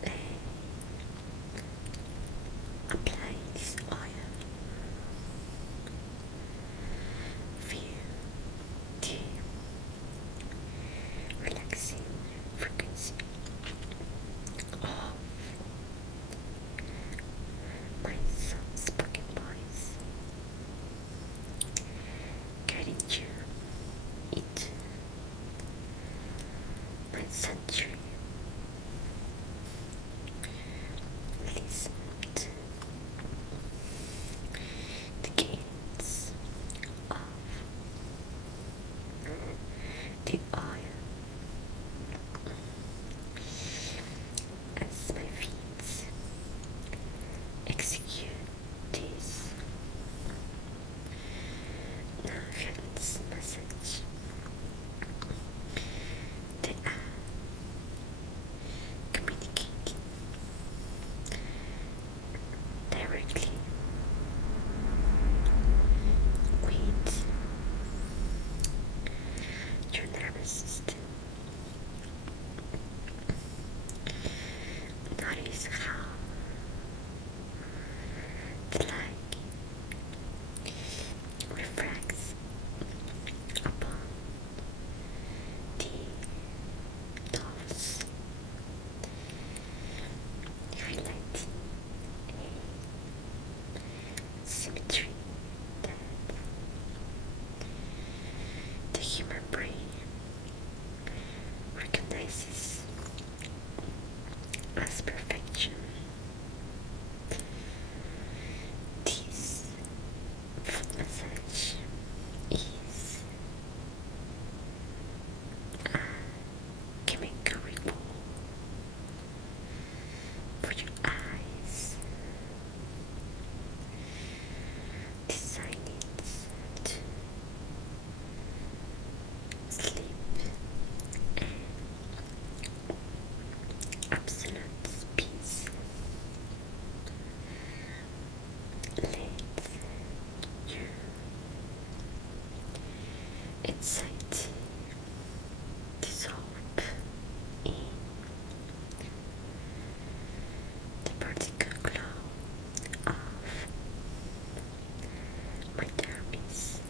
let's apply this oil. Feel the relaxing frequency of my soft-spoken voice, guiding you into my sanctuary. Listen to the gates of the oil as my feet execute this hands massage. They are communicating directly with your nervous system. Notice how the light refracts upon the dolls, highlighting a symmetry that the human brain recognizes as perfection. This foot massage is a chemical ritual for your eyes, designed to sleep and absolute peace. Let your anxiety dissolve in the particle glow of my dermis.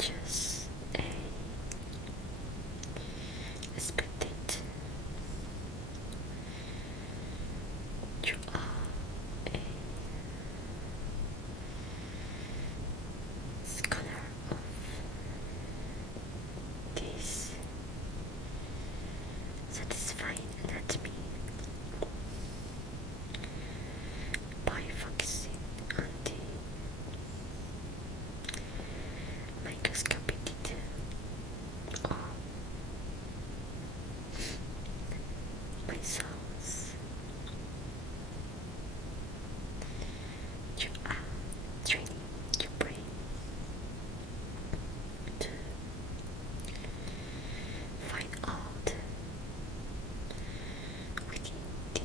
just a expected. You are a scholar of this satisfying anatomy by focusing on the microscopic detail of my cells. You are training your brain to find out within the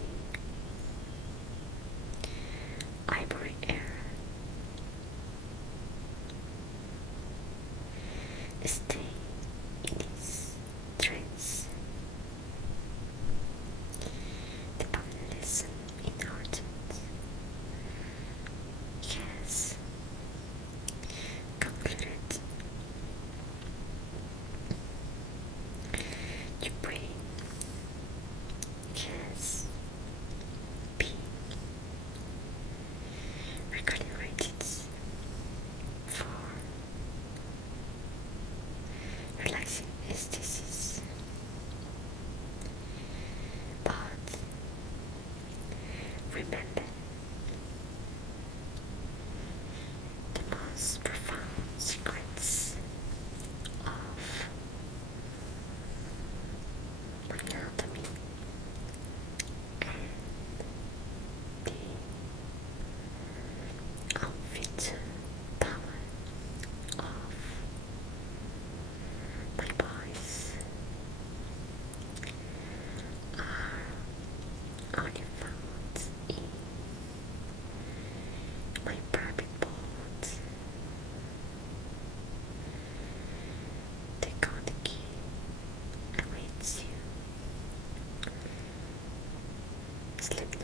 ivory air. Stay in this trance. The lesson in art has concluded. Your brain has been recalibrated for relaxing aesthetics, but remember, the most profound secrets of anatomy and the unfit power of my boys are only found in my private vault. The golden key awaits you. Sleep